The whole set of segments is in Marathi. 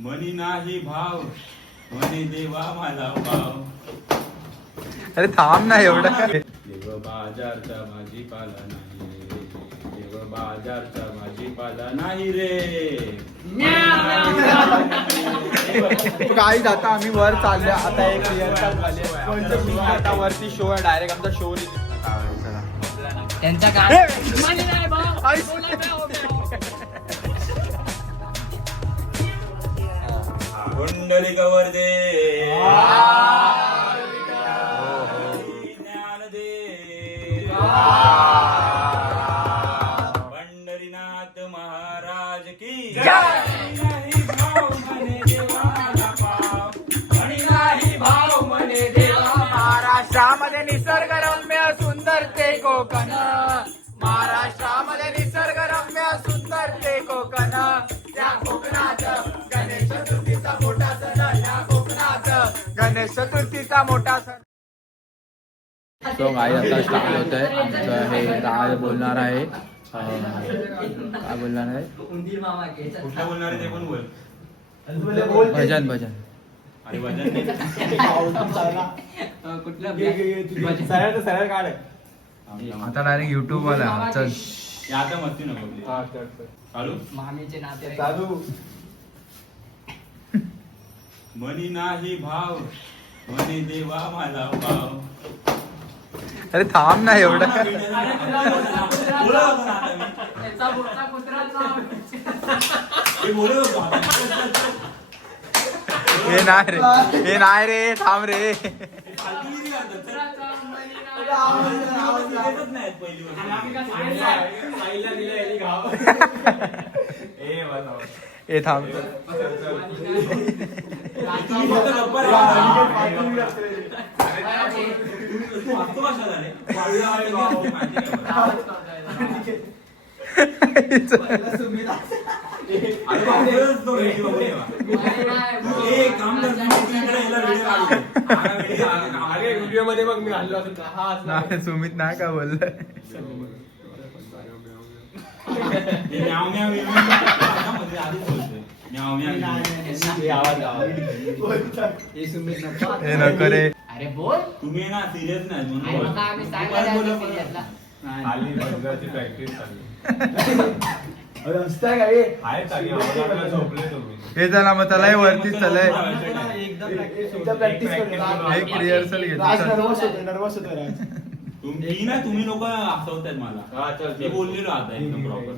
मनी नाही भाव म्हणे देवा मला पाव. अरे थांब ना एवढं. देव बाजारचा भाजीपाला नाही रे, देव बाजारचा भाजीपाला नाही रे. काही आता आम्ही वर चाललो. आता एक रिहर्सल झाली. आता वरती शो आहे. डायरेक्ट आमचा शो त्यांचा काय कुंडली कवर दे ज्ञान दे पंढरीनाथ महाराज की नाही भाव म्हणे देवा मला पाव. म्हणी नाही भाव म्हणे देवा. महाराष्ट्रामध्ये निसर्गरम्य सुंदर ते कोकण. महाराष्ट्रामध्ये निसर्गरम्य सुंदर ते कोकण. त्या कोकणात गणेश चतुर्थीचा मोठा सण. त्या कोकणात गणेश चतुर्थीचा मोठा सण. सो गाई आता स्टार्ट होत आहे. आमचं हे राज बोलणार आहे. काय बोलणार आहे? कुठलं बोलणार आहे ते पण बोल. भजन भजन. अरे वजन सरळ काढ. आता डायरेक्ट युट्यूब वाला. चल आता मस्ती नको चालू. मामीचे नाते चालू. मनी नाही भाव म्हणे देवा मला पाव. अरे थांब ना एवढं. हे नाही रे, हे नाही रे. थांब रे. हे थांब. व्हिडिओ मध्ये मग मी घाललो नाही सुमित नाही का बोललं. हे नको रे. अरे बोल. तुम्ही ना सिरियस नाही आणि मग आम्ही सांगायला लागलो सिरियसला. हे चला मग चला वरतीच चलाय. एक रिहर्सल तुम्ही ना तुम्ही लोक हसवतायत मला. ते बोललेलो आता एकदम प्रॉपर.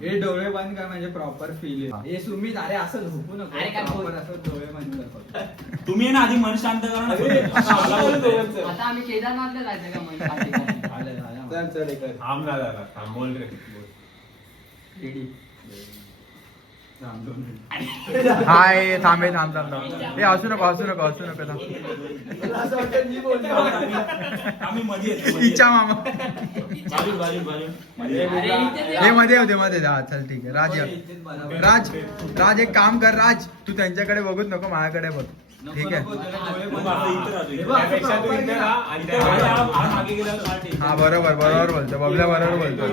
हे डोळे बंद कर म्हणजे प्रॉपर फील येईल. हे सुमित अरे असं झोपू नको. अरे काय बोल. असं डोळे बंद कर. तुम्ही ना आधी मन शांत करा ना. आता आम्हाला बोलताय. आता आम्ही केदारनाथला जायचं का मग? चल चल कर. थांब ना जरा. थांब बोल रे. रेडी. हाय थांब थांब थांब थांब. हे हसू नको हसू नको हसू नको थांब. असं वाटतं मी बोलतो. आम्ही मध्ये इच्छा मामा. बाजू बाजू बाजू हे मध्ये होते मध्ये. हा चल ठीक आहे. राज ये. राज राज एक काम कर. राज तू त्यांच्याकडे बघूच नको माझ्याकडे बघ. ठीक आहे. हा बरोबर बरोबर बोलतो. बबल्या बरोबर बोलतो.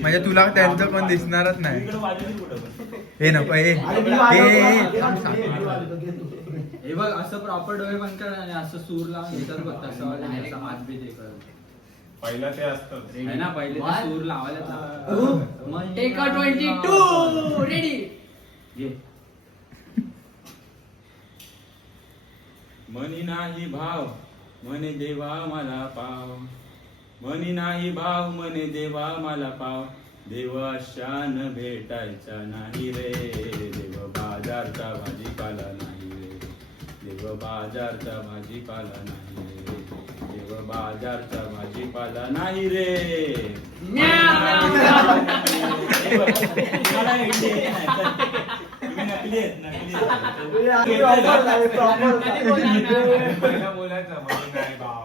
म्हणजे तुला त्यांचं कोण दिसणारच नाही. हे नको. हे हे बघ असं प्रॉपर डोळे बंद कर आणि असं सूर लावून घेतात बघ. तसं हात बी दे कर. पहिला ते असतं आहे ना पहिले ते सूर लावायला. Take 22 ready. मनी नाही भाव म्हणे देवा मला पाव. मनी नाही भाव म्हणे देवा मला पाव. देव शान भेटायचा नाही रे, देव बाजारचा भाजीपाला नाही रे, देव बाजारचा भाजीपाला नाही रे, देव बाजारचा भाजीपाला नाही रे. नकली आहेत, नकली आहेत. प्रॉपर पहिला बोलायचं मनी नाही भाव.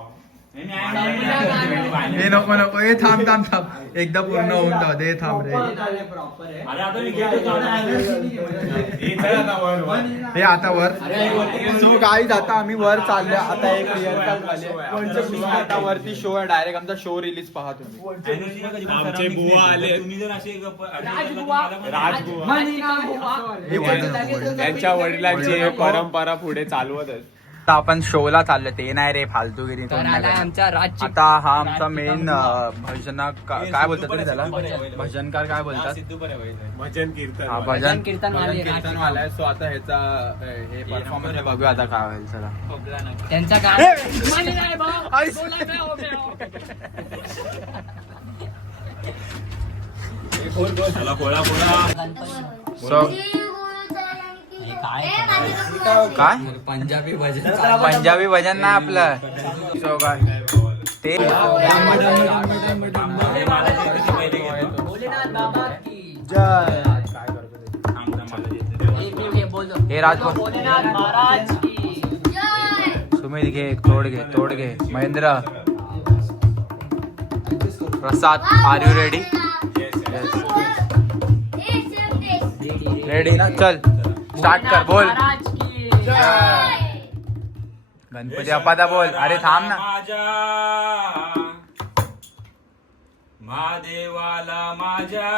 हे नको नको हे थांब थांब थांब एकदा पूर्ण होऊन जाऊ दे थांब रे अरे आता मी गेलो हे आता वर सो गाईज आता आम्ही वर चाललो आता एक रिहर्सल झाली आता वरती शो आहे डायरेक्ट आमचा शो रिलीज पहा तुम्ही आमचे बुवा आले तुम्ही जर असे त्यांच्या वडिलांची परंपरा पुढे चालवतच. आता आपण शोला चाललो ते नाही रे फालतूगिरी तर आलाय आमचा राज आता हा आमचा मेन भजना काय बोलतात तरी त्याला भजनकार काय बोलतात भजन कीर्तन हा भजन कीर्तन वाले, कीर्तन वाला आहे. सो आता ह्याचा हे परफॉर्मन्स बघूया आता काय होईल चला त्यांचा सो काय पंजाबी भजन पंजाबी भजन ना आपलं सो काय ते जय हे राजकोट सुमित घे तोड घे Mahendra Prasad R you ready ready ना चल स्टार्ट कर बोल गणपती अप्पादा बोल अरे थांब ना माझ्या महादेवाला माझ्या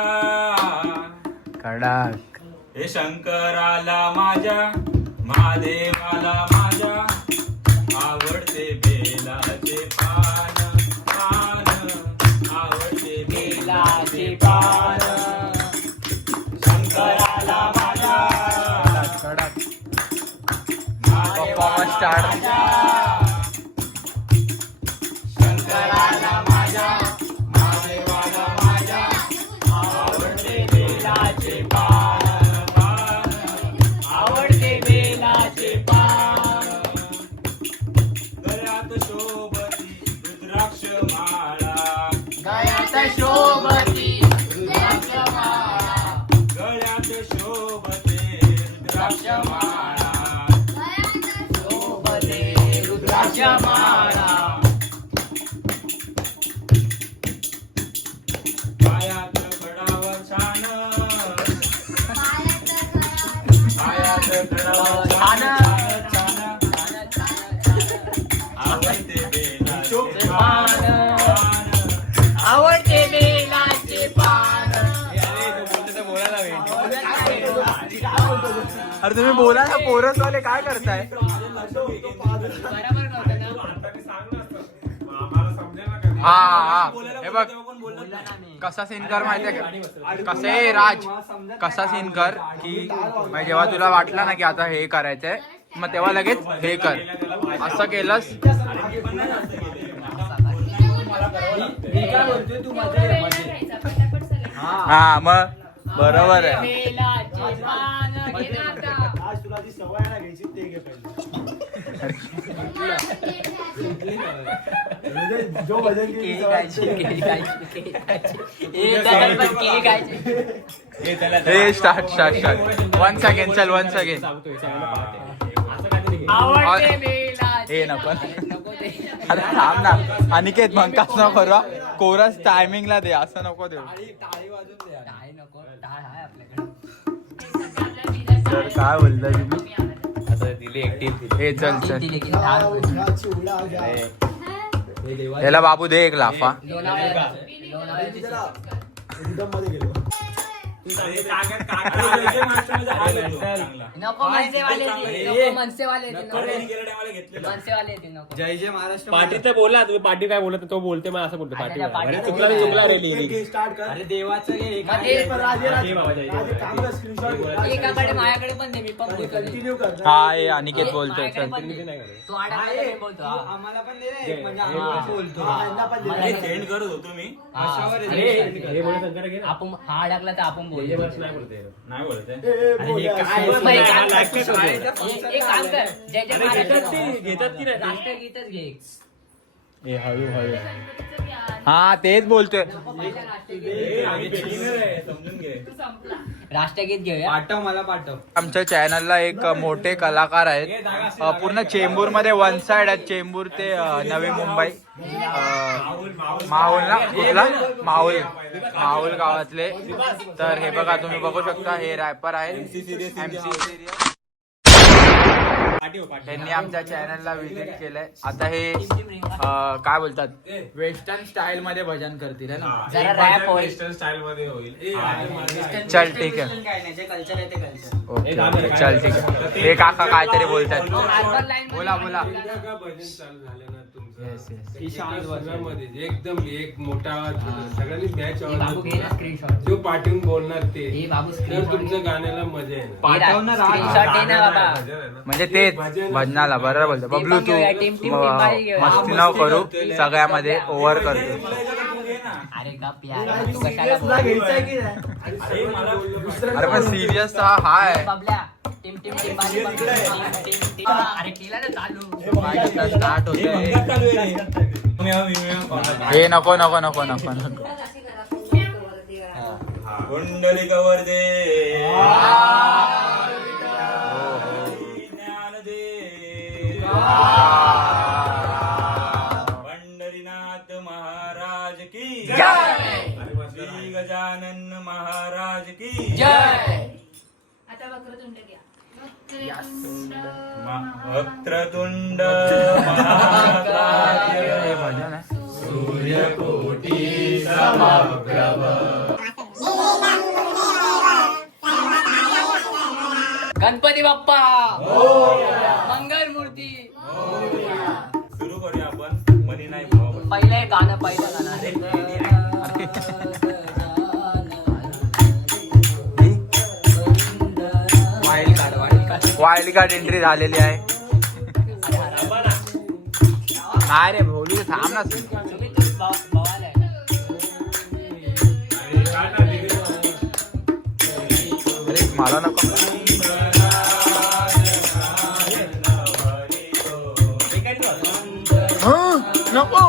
कडक हे शंकराला माझ्या महादेवाला माझ्या आवडते बेलाचे पान आवडते बेलाचे पान शंकराला माझ्या कडक परफॉर्मन्स स्टार्ट शंकराला माझ्या महादेवाला माझ्या आवडते बेलाचे पान आवडते बेलाचे पान गळ्यात शोभती रुद्राक्ष माळा गळ्यात शोभती रुद्राक्ष माळा गळ्यात शोभते रुद्राक्ष माळा शोभते रुद्राक्ष माळा पायात खडावर छान पायात खडावर छान आवडते बेलाचे पान आवडते बेलाचे पान अरे तुम्ही बोला ना पोरस वाले काय करताय बरोबर नव्हतं ना हा हा हे बघ कसा सीन कर माहितीये का कसे राज कसा सीन कर की म्हणजे जेव्हा तुला वाटलं ना की आता हे करायचंय मग तेव्हा लगेच हे कर असं केलंस हा मग बरोबर आहे बेलाचे पान घे ना आता. हे स्टार्ट वन सेकंड चल वन सेकंड आवडते बेलाचे हे नको नको ते. अरे थांब ना अनिकेत मग कसं करू कोरस टायमिंगला दे असं नको देऊ टाळ नको टाळ आहे आपल्याकडे. तर काय बोलताय तुम्ही आता दिली ऍक्टिव्ह हे चल चल दिली की टाळ होईल. याला बाबू दे एक लाफा लोणावळ्याची नको मनसेवाले नको मनसेवाले मनसेवाले नको. जय जय महाराष्ट्र पाटी तर बोला तुम्ही पाटी काय बोलत तो बोलते मला असं बोलतो पाटी पाटी चुकला चुकला रे लिहिली अरे देवाचं एकाकडे माझ्याकडे पण दे मी पण बोलतो. हा हे अनिकेत बोलतोय माझ्याकडे चल पण दे. तू अडकला तर मी बोलतो हा. आम्हाला पण दे रे म्हणजे अरे सेंड करत होतो मी हे बोलत शंकर घे ना. आपण हा अडकला तर आपण हे बोलतो. वर्ष नाही बोलते नाही बोलत आहे मग एक काम कर. एक काम कर जय जय महाराष्ट्र घेतात की नाही? राष्ट्रगीतच घे. हे हळू हळू हा तेच बोलतोय. समजून घे. राष्ट्रगीत घेऊया. पाठव मला पाठव. आमच्या चॅनलला एक मोठे कलाकार आहेत. पूर्ण चेंबूर मध्ये वन साइड आहेत. चेंबूर ते नवी मुंबई माहुल ना कुठला माहुल गावातले. तर हे बघा तुम्ही बघू शकता हे रॅपर आहेत MC त्यांनी आमच्या चॅनलला विजिट केलंय. आता हे काय बोलतात वेस्टर्न स्टाईल मध्ये भजन करतील है ना. जरा रॅप होईल. चल ठीक आहे ओके ओके चल ठीक आहे. हे काका काहीतरी बोलतात. बोला बोला. भजन चालू झालं ना Yes, yes. तुमचं एकदम एक मोठा सगळ्यांनी मॅच बाबू घे ना स्क्रीनशॉट. जो पाठवून बोलणार ते हे बाबू तर स्क्रीनशॉट. तुमच्या गाण्याला मजा येणार. पाठवणार आज. स्क्रीनशॉट आहे ना बाबा. म्हणजे तेच भजनाला बरोबर बोलतो बबलू. तू मस्ती न करू सगळ्यामध्ये ओव्हर करतो. अरे गप यार तू कशाला बोलतोय? अरे पण सिरियस हा आहे. बबल्या टिम टिम टिम बारी बम, टिम टिम टिम. अरे केला ना चालू. स्टार्ट होतोय. हे नको नको नको नको नको. कुंडली कवर दे ज्ञान दे पंढरीनाथ महाराज की जय. श्री गजानन महाराज की जय. आता वक्रतुंड घ्या. वक्रतुंड हे भजन आहे. गणपती बाप्पा मंगल मूर्ती. सुरू करूया आपण मनी नाही भावा. पहिलं एक गाणं वाईल्ड कार्ड एंट्री झालेली आहे. नाही रे भोवली थांब ना. अरे मला नको. नको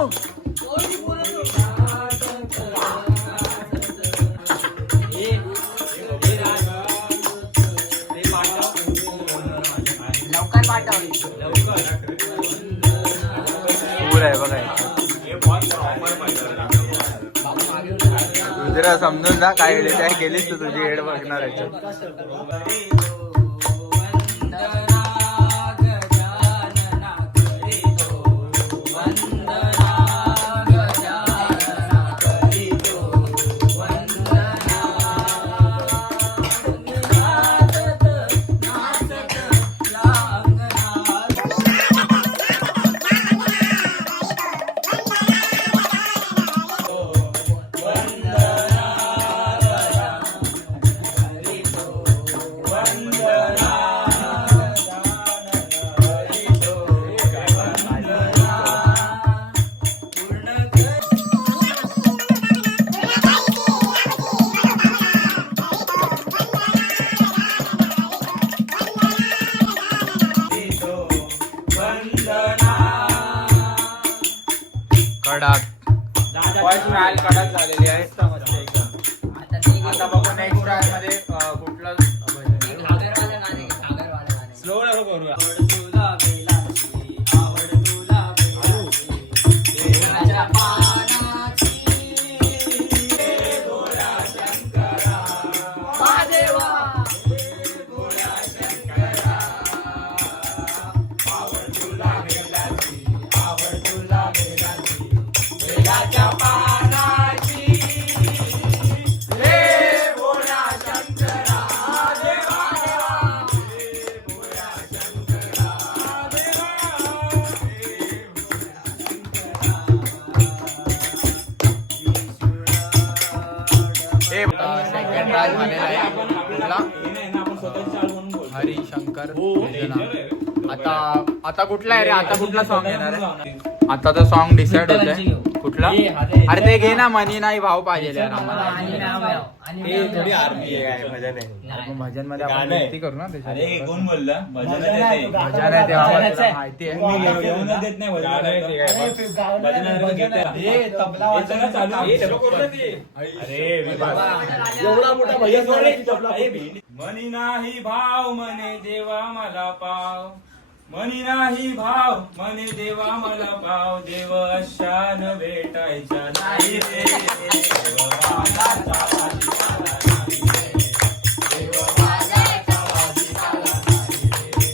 लवकर पाठव. पूर आहे बघा. जरा समजून जा काय गेलीस तू तुझी हेड बघणार याच्यात. कडक झालेली आहे. आता बघू नेक्स्ट ट्रायल मध्ये कुठलं स्लो नको करूया. सेकंड राज झालेला आहे आपला हरिशंकर. आता आता कुठला आहे रे. आता कुठला सॉन्ग येणार आहे. आता तर सॉन्ग डिसाइड होतंय कुठला कुठला अरे ते घे ना मनी नाही भाव पाहिजे यार आम्हाला भजन मध्ये आपण विनंती करू ना त्याच्यात. अरे कोण बोलला भजन देते भजन आहे ते आम्हाला तुला माहिती आहे. मी येऊनच देत नाही भजन घेते मनी नाही भाव मने देवा मला पाव मनी नाही भाव मने देवा मला पाव देव अशान भेटायचा नाही रे देव बाजाचा भाजीपाला नाही रे. देव बाजाचा भाजीपाला नाही रे.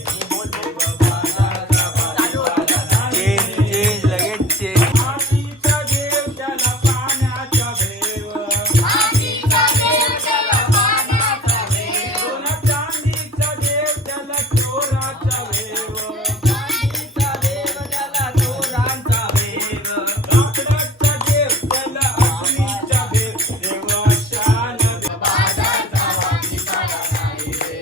देव बाजाचा भाजीपाला नाही रे. लगेच चेंज. मातीचा देव त्याला पाण्याचा भेव सोना चांदीचा देव त्याला चोराचा भेव लाकडाचा देव त्याला अग्नीचा भेव देव अशान बाजाचा भाजीपाला नाही रे.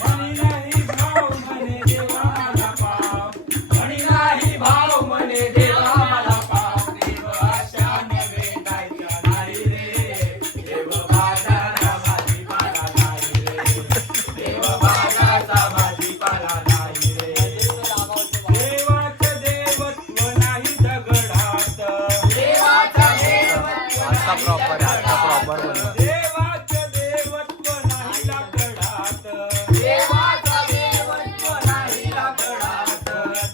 मनी नाही भाव म्हणे देवा मला पाव मनी नाही भाव म्हणे देवा मला पाव देव अशान भेटायचा नाही रे देव बाजाचा भाजीपाला नाही रे देव बाजाचा भाजीपाला नाही रे. देवाचं देवत्व नाही दगडात आता प्रॉपर आता प्रॉपर बोललो. देवाचं देवत्व नाही लाकडात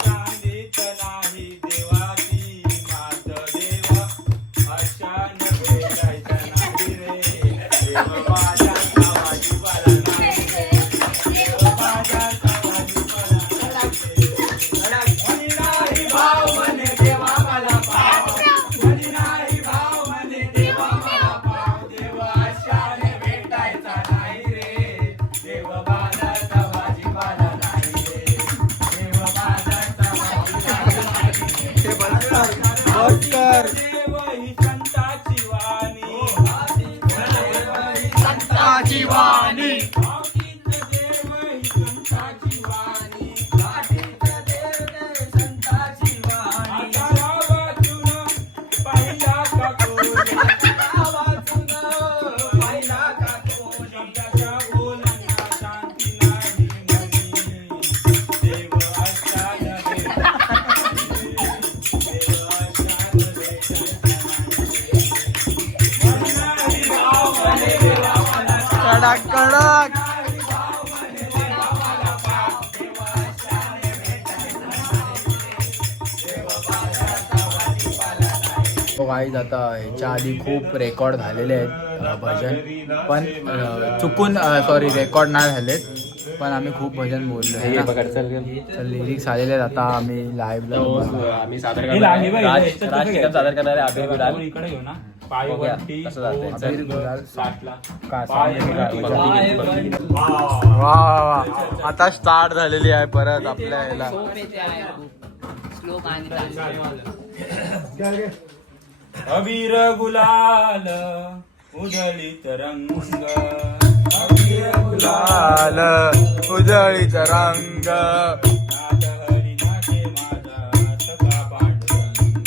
चांदीत नाही देवाची मात देव अशान भेटायचा नाही रे देव बाजाचा भाजीपाला नाही रे देव बाजाचा भाजीपाला नाही रे. मनी नाही भाव म्हणे देवा मला पाव मनी नाही भाव म्हणे देवा मला पाव देव अशान भेटायचा नाही रे देव बाजाचा भाजीपाला नाही रे देव बाजाचा भाजीपाला नाही रे. देव ही संताची वाणी संताची वाणी भावकीचं देव ही संताची वाणी आता वाचून पाहिला का कोणी शब्दाच्या बोलण्यात शांती नाही म्हणी देव अशान भेटायचा नाही रे. देव अशान भेटायचा नाही रे. मनी नाही भाव म्हणे देवा मला पाव. कडक कडक. नाही भाव म्हणे देवा मला पाव. देव अशान भेटायचा नाही रे. देव बाजाचा भाजीपाला नाही. तो गाईज आता ह्याच्या आधी खूप रेकॉर्ड झालेले आहेत भजन पण चुकून सॉरी रेकॉर्ड नाही झालेत पण आम्ही खूप भजन बोललो लिरिक्स आलेले आहेत. आता आम्ही लाईव्हला आम्ही सादर सादर करणार आहे अभिर गुलाल इकडे घेऊ ना पायवरती अभिर गुलाल साठला वा वा वा. आता स्टार्ट झालेली आहे परत आपल्या ह्याला श्लोक आणि अबीर गुलाल उधळीत रंग अबीर लाल उजळीत रंग नाद हरी नाचे माझा सखा पांडुरंग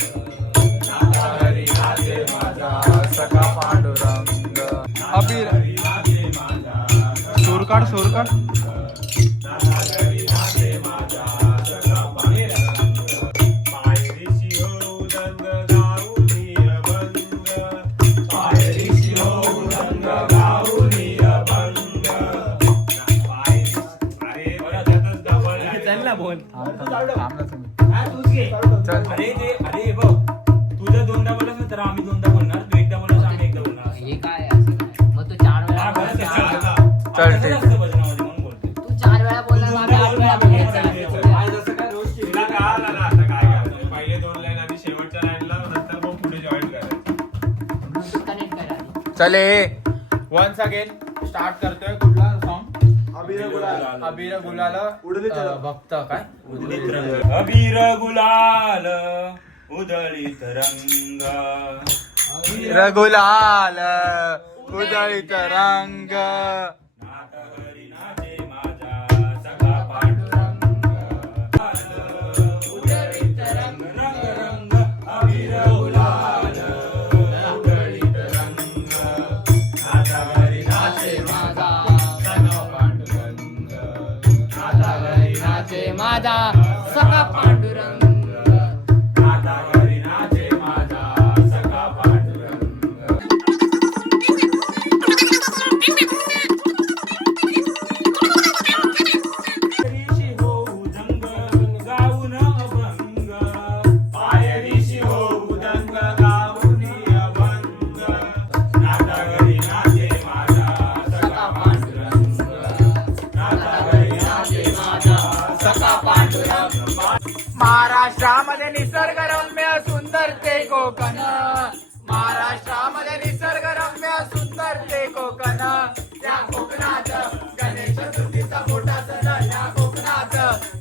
नाद हरी नाचे माझा सखा पांडुरंग अबीर हरी नाचे माझा सूरकाढ सूरकाढ नाद हरी नाचे माझा सखा पांडुरंग पायरीशी हो रंग गाऊनी अभंग पायरीशी हो रंग गाऊनी अभंग अरे बरं त्यातच डबल चल ना बोल थांब ना तुम्ही चल अरे हे बघ तुझं दोनदा बोलस ना तर आम्ही दोनदा बोलणार तू एकदा बोलस आम्ही एकदा बोलणार हे काय असं काय? मग तू 4 वेळा हा, खरंच बोलला. आहे, चल. चल, असं ठीक. असतं भजनामध्ये म्हणून बोलतोय. तू 4 वेळा बोलला मग आम्ही 8 वेळा बोलायचं. तिला कळालं ना आता काय करायचं. पहिले 2 लाईन आणि शेवटच्या लाईनला नंतर मग पुढे जॉईन करायचं. कनेक्ट करा आधी. चले वन्स अगेन स्टार्ट करतोय कुठला सॉन्ग अबीर गुलाल भक्त काय उदित रंग अबीर गुलाल उधळीत रंग अबीर गुलाल उजळीत रंग नाथ हरी नाचे माझा सखा पांडुरंग उधळीत रंग रंग रंग अबीर गुलाल महाराष्ट्रामध्ये निसर्गरम्य सुंदर ते कोकण, महाराष्ट्रामध्ये निसर्गरम्य सुंदर ते कोकण. त्या कोकणात गणेश चतुर्थीचा मोठा सण, या कोकणात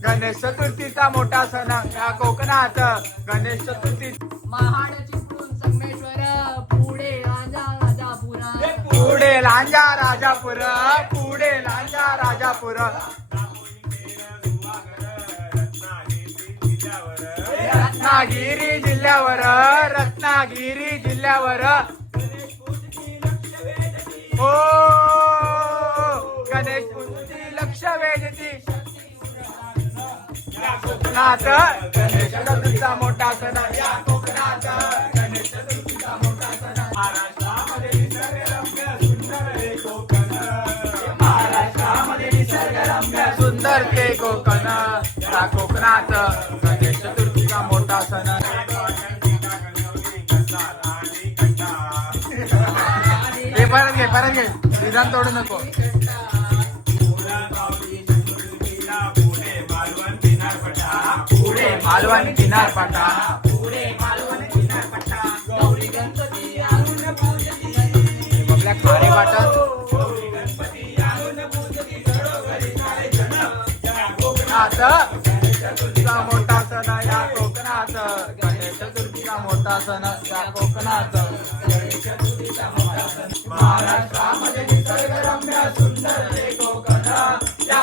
गणेश चतुर्थीचा मोठा सण, या कोकणात गणेश चतुर्थी. महाड चिपळूण संगमेश्वर पुढे राजा राजापुरा. पुढे लांजा राजापुर, पुढे लांजा राजापुर. रत्नागिरी जिल्ह्यावर, रत्नागिरी जिल्ह्यावर. हो गणेश पूजेची लक्ष वेधती. या कोकणात गणेश चतुर्थीचा मोठा सण, या कोकणात गणेश चतुर्थीचा मोठा सण. महाराष्ट्रामध्ये निसर्गरम्य सुंदर हे कोकण, महाराष्ट्रामध्ये निसर्गरम्य सुंदर ते कोकण. या कोकणात गणेश चतुर्थीचा मोठा सण. हे परत घे विधान तोडू नको. पुढे मालवण किनारपट्टा, पुढे मालवण किनारपट्टा. गौरी गणपती आणून पूजती, आपल्या खारे वाटत. गौरी गणपती आणून पूजती, घरोघरी सारे जण. या कोकणात गणेश चतुर्थीचा मोठा सण, या कोकणात गणेश चतुर्थीचा मोठा सण, या कोकणात गणेश चतुर्थीचा मोठा सण. महाराष्ट्रामध्ये निसर्गरम्य सुंदर हे कोकण, या